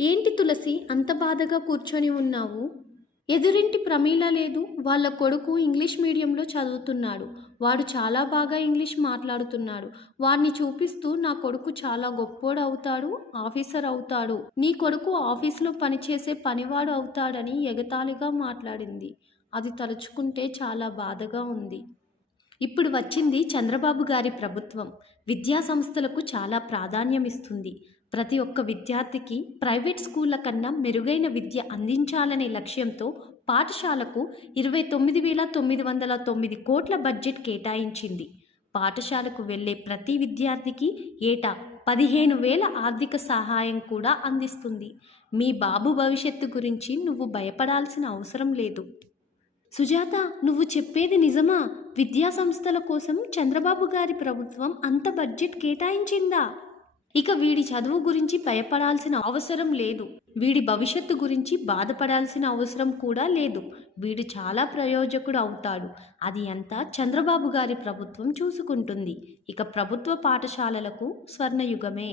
ఏంటి తులసి అంత బాధగా కూర్చొని ఉన్నావు? ఎదురింటి ప్రమీల లేదు వాళ్ళ కొడుకు ఇంగ్లీష్ మీడియంలో చదువుతున్నాడు. వాడు చాలా బాగా ఇంగ్లీష్ మాట్లాడుతున్నాడు. వాడిని చూపిస్తూ నా కొడుకు చాలా గొప్పోడు అవుతాడు ఆఫీసర్ అవుతాడు. నీ కొడుకు ఆఫీసులో పనిచేసే పనివాడు అవుతాడని ఎగతాళిగా మాట్లాడింది. అది తలుచుకుంటే చాలా బాధగా ఉంది. ఇప్పుడు వచ్చింది చంద్రబాబు గారి ప్రభుత్వం. విద్యా సంస్థలకు చాలా ప్రాధాన్యం ఇస్తుంది ప్రతి ఒక్క విద్యార్థికి ప్రైవేట్ స్కూళ్ళ కన్నా మెరుగైన విద్య అందించాలనే లక్ష్యంతో పాఠశాలకు ఇరవై తొమ్మిది వేల తొమ్మిది వందల తొమ్మిది కోట్ల బడ్జెట్ కేటాయించింది. పాఠశాలకు వెళ్ళే ప్రతి విద్యార్థికి ఏటా పదిహేను వేల ఆర్థిక సహాయం కూడా అందిస్తుంది. మీ బాబు భవిష్యత్తు గురించి నువ్వు భయపడాల్సిన అవసరం లేదు. సుజాత నువ్వు చెప్పేది నిజమా? విద్యా సంస్థల కోసం చంద్రబాబు గారి ప్రభుత్వం అంత బడ్జెట్ కేటాయించిందా? ఇక వీడి చదువు గురించి భయపడాల్సిన అవసరం లేదు. వీడి భవిష్యత్తు గురించి బాధపడాల్సిన అవసరం కూడా లేదు. వీడు చాలా ప్రయోజకుడు అవుతాడు. అది అంతా చంద్రబాబు గారి ప్రభుత్వం చూసుకుంటుంది. ఇక ప్రభుత్వ పాఠశాలలకు స్వర్ణయుగమే.